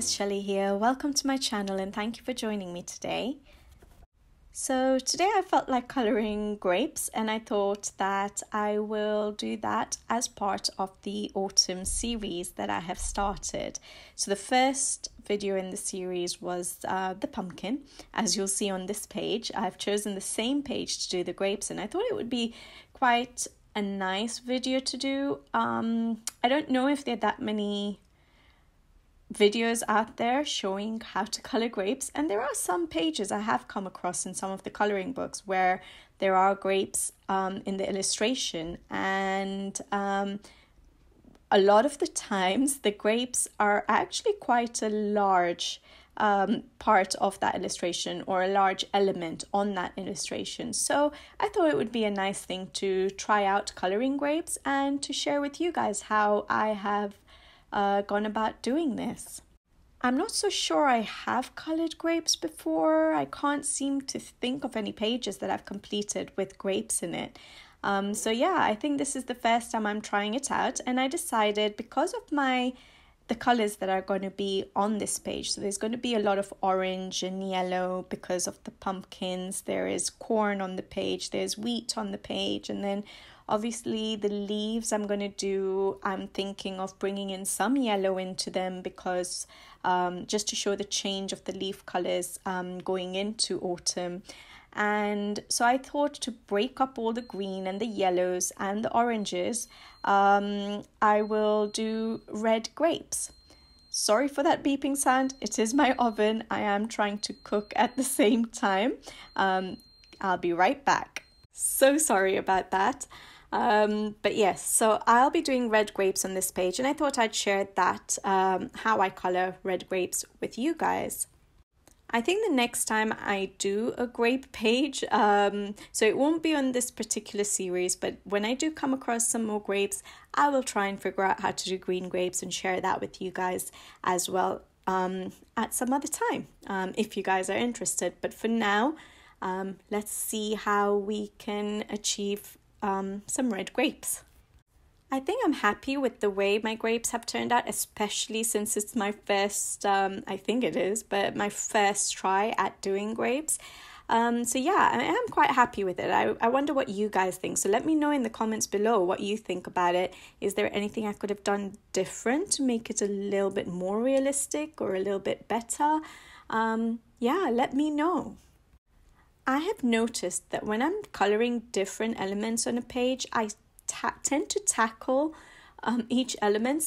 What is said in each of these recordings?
is Shelley here. Welcome to my channel and thank you for joining me today. So today I felt like colouring grapes and I thought that I will do that as part of the autumn series that I have started. So the first video in the series was the pumpkin. As you'll see on this page, I've chosen the same page to do the grapes and I thought it would be quite a nice video to do. I don't know if there are that many videos out there showing how to color grapes, and there are some pages I have come across in some of the coloring books where there are grapes in the illustration, and a lot of the times the grapes are actually quite a large part of that illustration or a large element on that illustration. So I thought it would be a nice thing to try out coloring grapes and to share with you guys how I have gone about doing this. I'm not so sure I have colored grapes before. I can't seem to think of any pages that I've completed with grapes in it. So yeah, I think this is the first time I'm trying it out, and I decided because of the colors that are going to be on this page. So there's going to be a lot of orange and yellow because of the pumpkins. There is corn on the page, there's wheat on the page, and then obviously the leaves I'm thinking of bringing in some yellow into them because just to show the change of the leaf colors going into autumn. And so I thought to break up all the green and the yellows and the oranges, I will do red grapes. Sorry for that beeping sound. It is my oven. I am trying to cook at the same time. I'll be right back. So sorry about that. But yes, so I'll be doing red grapes on this page, and I thought I'd share that, how I color red grapes with you guys. I think the next time I do a grape page, so it won't be on this particular series, but when I do come across some more grapes, I will try and figure out how to do green grapes and share that with you guys as well at some other time, if you guys are interested. But for now, let's see how we can achieve some red grapes. I think I'm happy with the way my grapes have turned out, especially since it's my first, but my first try at doing grapes. So yeah, I am quite happy with it. I wonder what you guys think. So let me know in the comments below what you think about it. Is there anything I could have done different to make it a little bit more realistic or a little bit better? Yeah, let me know. I have noticed that when I'm coloring different elements on a page, I tend to tackle each element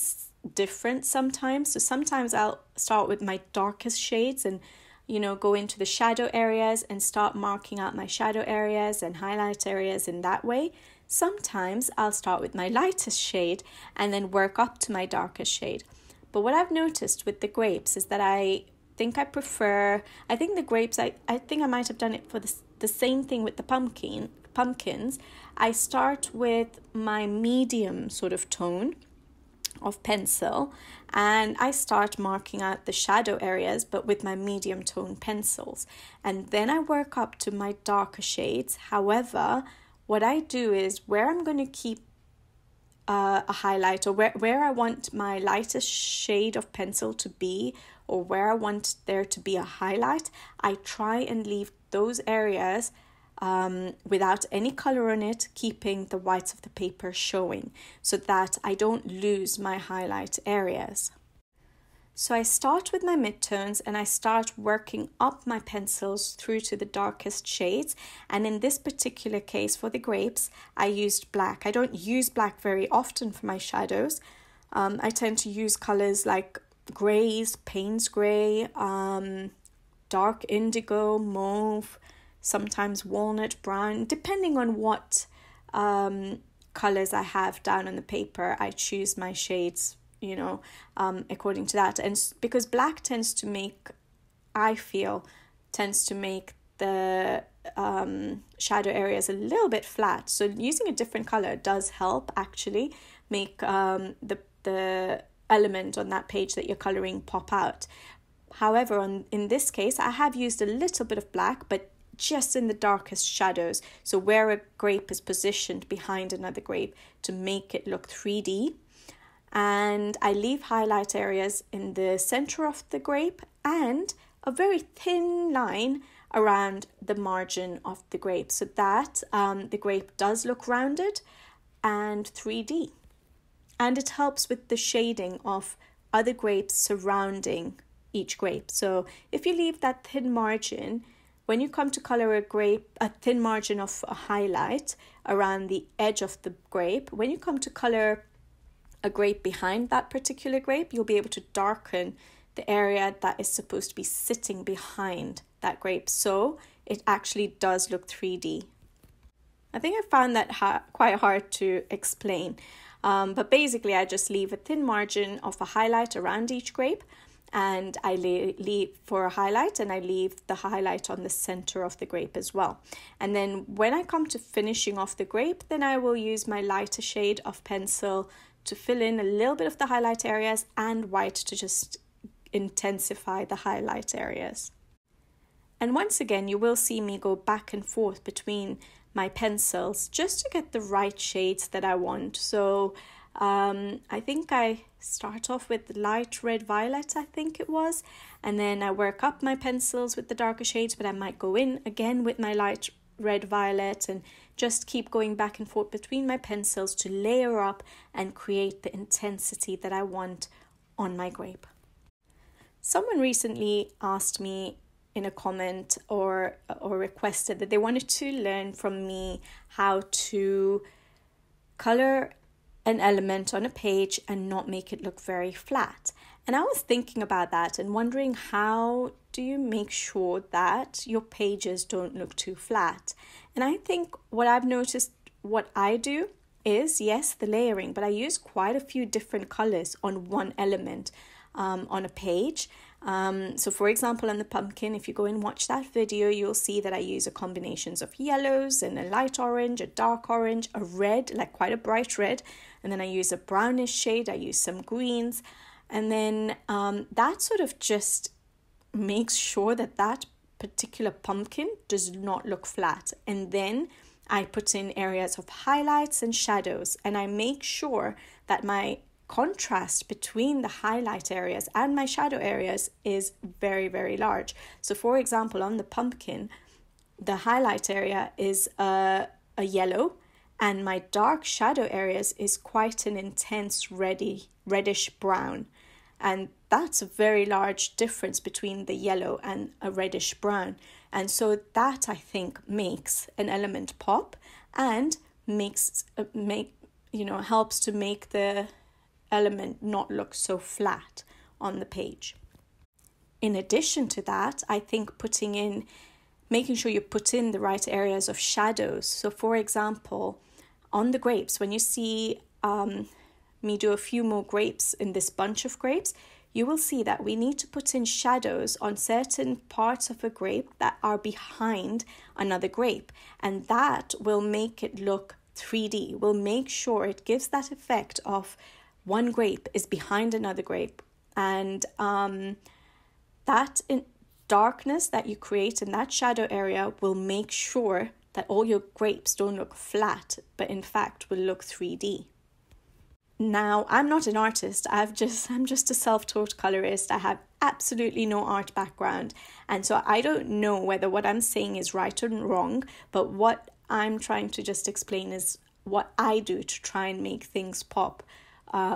different sometimes. So sometimes I'll start with my darkest shades and, go into the shadow areas and start marking out my shadow areas and highlight areas in that way. Sometimes I'll start with my lightest shade and then work up to my darkest shade. But what I've noticed with the grapes is that I think the grapes, I think I might have done it for the same thing with the pumpkins. I start with my medium sort of tone of pencil and I start marking out the shadow areas but with my medium tone pencils, and then I work up to my darker shades. However, what I do is where I'm going to keep a highlight, or where I want my lightest shade of pencil to be, or where I want there to be a highlight, I try and leave those areas without any color on it, keeping the whites of the paper showing so that I don't lose my highlight areas. So I start with my midtones and I start working up my pencils through to the darkest shades. And in this particular case for the grapes, I used black. I don't use black very often for my shadows. I tend to use colors like grays, Payne's gray, dark indigo, mauve, sometimes walnut brown, depending on what colors I have down on the paper. I choose my shades, according to that. And because black tends to make the shadow areas a little bit flat. So using a different color does help actually make the element on that page that you're coloring pop out. However, in this case, I have used a little bit of black, but just in the darkest shadows, so where a grape is positioned behind another grape to make it look 3D. and I leave highlight areas in the center of the grape and a very thin line around the margin of the grape so that the grape does look rounded and 3D. And it helps with the shading of other grapes surrounding each grape. So if you leave that thin margin, when you come to color a grape, a thin margin of a highlight around the edge of the grape, when you come to color a grape behind that particular grape, you'll be able to darken the area that is supposed to be sitting behind that grape. So it actually does look 3D. I think I found that quite hard to explain. But basically, I just leave a thin margin of a highlight around each grape, and I leave for a highlight, and I leave the highlight on the center of the grape as well. And then when I come to finishing off the grape, then I will use my lighter shade of pencil to fill in a little bit of the highlight areas and white to just intensify the highlight areas. And once again, you will see me go back and forth between my pencils just to get the right shades that I want. So I think I start off with light red violet, I think it was, and then I work up my pencils with the darker shades, but I might go in again with my light red violet and just keep going back and forth between my pencils to layer up and create the intensity that I want on my grape. Someone recently asked me in a comment or requested that they wanted to learn from me how to color an element on a page and not make it look very flat. And I was thinking about that and wondering, how do you make sure that your pages don't look too flat? And I think what I've noticed, what I do is, yes, the layering, but I use quite a few different colors on one element on a page. So for example, on the pumpkin, if you go and watch that video, you'll see that I use a combinations of yellows and a light orange, a dark orange, a red, like quite a bright red, and then I use a brownish shade, I use some greens, and then that sort of just makes sure that that particular pumpkin does not look flat. And then I put in areas of highlights and shadows, and I make sure that my contrast between the highlight areas and my shadow areas is very, very large. So for example, on the pumpkin, the highlight area is a yellow, and my dark shadow areas is quite an intense reddish brown. And that's a very large difference between the yellow and a reddish brown. And so that, I think, makes an element pop and helps to make the element not look so flat on the page. In addition to that, I think making sure you put in the right areas of shadows. So for example, on the grapes, when you see me do a few more grapes in this bunch of grapes, you will see that we need to put in shadows on certain parts of a grape that are behind another grape, and that will make it look 3D, will make sure it gives that effect of one grape is behind another grape, and that darkness that you create in that shadow area will make sure that all your grapes don't look flat, but in fact will look 3D. Now, I'm not an artist, I'm just a self-taught colorist. I have absolutely no art background, and so I don't know whether what I'm saying is right or wrong, but what I'm trying to just explain is what I do to try and make things pop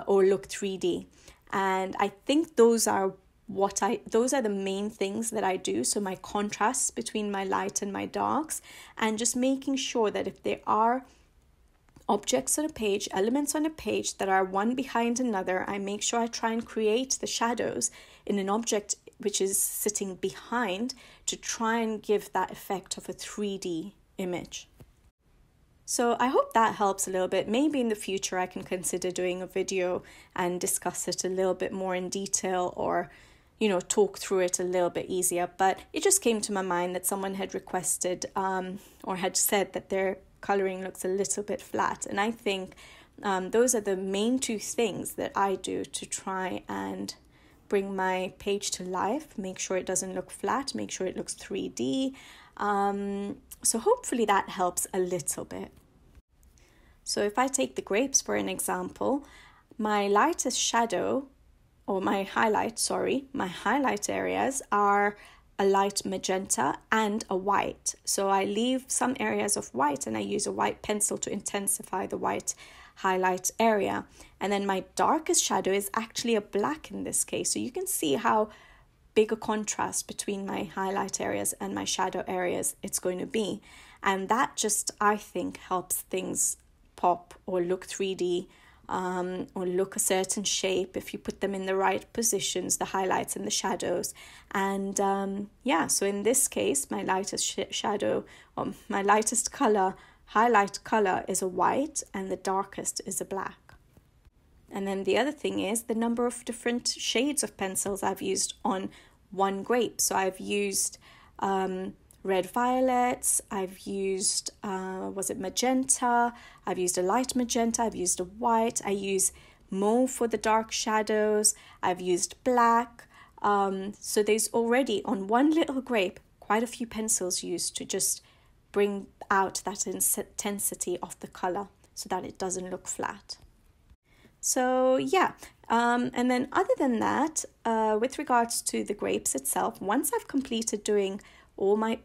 or look 3D. And I think those are the main things that I do. So my contrasts between my light and my darks, and just making sure that if there are objects on a page, elements on a page that are one behind another, I make sure I try and create the shadows in an object which is sitting behind to try and give that effect of a 3D image. So I hope that helps a little bit. Maybe in the future I can consider doing a video and discuss it a little bit more in detail, or talk through it a little bit easier. But it just came to my mind that someone had requested or had said that their coloring looks a little bit flat, and I think those are the main two things that I do to try and bring my page to life. Make sure it doesn't look flat, make sure it looks 3D. So hopefully that helps a little bit. So if I take the grapes for an example, my lightest shadow, or my highlight areas are a light magenta and a white. So I leave some areas of white and I use a white pencil to intensify the white highlight area. And then my darkest shadow is actually a black in this case. So you can see how big a contrast between my highlight areas and my shadow areas it's going to be. And that just, I think, helps things pop or look 3D, or look a certain shape if you put them in the right positions, the highlights and the shadows. And so in this case, my lightest shadow, or my lightest color, highlight color, is a white, and the darkest is a black. And then the other thing is the number of different shades of pencils I've used on one grape. So I've used red violets, I've used magenta, I've used a light magenta, I've used a white, I use mauve for the dark shadows, I've used black. So there's already on one little grape quite a few pencils used to just bring out that intensity of the color so that it doesn't look flat. So and then other than that, with regards to the grapes itself, once I've completed doing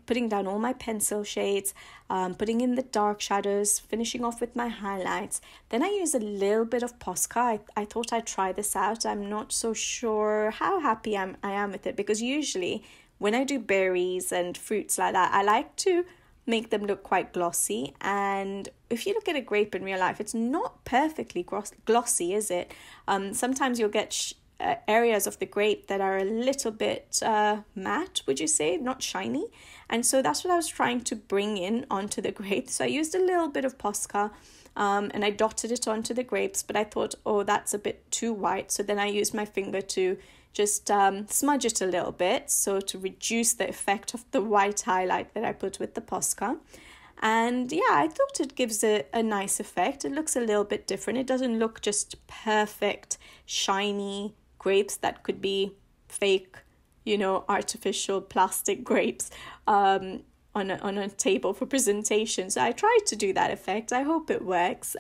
putting down all my pencil shades, putting in the dark shadows, finishing off with my highlights, then I use a little bit of Posca. I thought I'd try this out. I'm not so sure how happy I am with it, because usually when I do berries and fruits like that, I like to make them look quite glossy. And if you look at a grape in real life, it's not perfectly glossy, is it? Sometimes you'll get areas of the grape that are a little bit matte, would you say, not shiny. And so that's what I was trying to bring in onto the grapes. So I used a little bit of Posca and I dotted it onto the grapes, but I thought, oh, that's a bit too white. So then I used my finger to just smudge it a little bit, so to reduce the effect of the white highlight that I put with the Posca. And I thought it gives a nice effect. It looks a little bit different. It doesn't look just perfect, shiny grapes that could be fake, artificial plastic grapes on a table for presentation. So I tried to do that effect. I hope it works.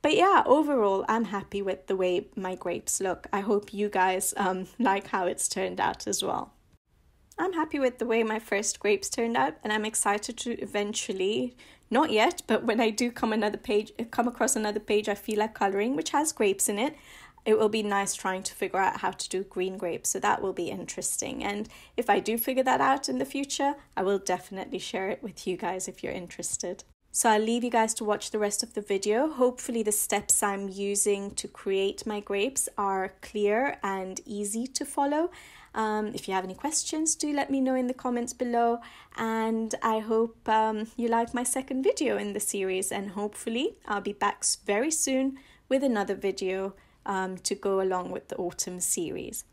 But overall, I'm happy with the way my grapes look. I hope you guys like how it's turned out as well. I'm happy with the way my first grapes turned out, and I'm excited to eventually, not yet, but when I do come across another page I feel like coloring, which has grapes in it, it will be nice trying to figure out how to do green grapes. So that will be interesting. And if I do figure that out in the future, I will definitely share it with you guys if you're interested. So I'll leave you guys to watch the rest of the video. Hopefully the steps I'm using to create my grapes are clear and easy to follow. If you have any questions, do let me know in the comments below. And I hope you like my second video in the series. And hopefully I'll be back very soon with another video to go along with the autumn series.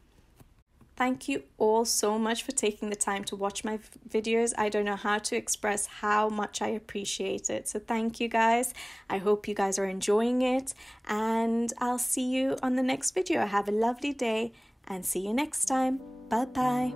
Thank you all so much for taking the time to watch my videos. I don't know how to express how much I appreciate it. So thank you guys. I hope you guys are enjoying it, and I'll see you on the next video. Have a lovely day and see you next time. Bye bye.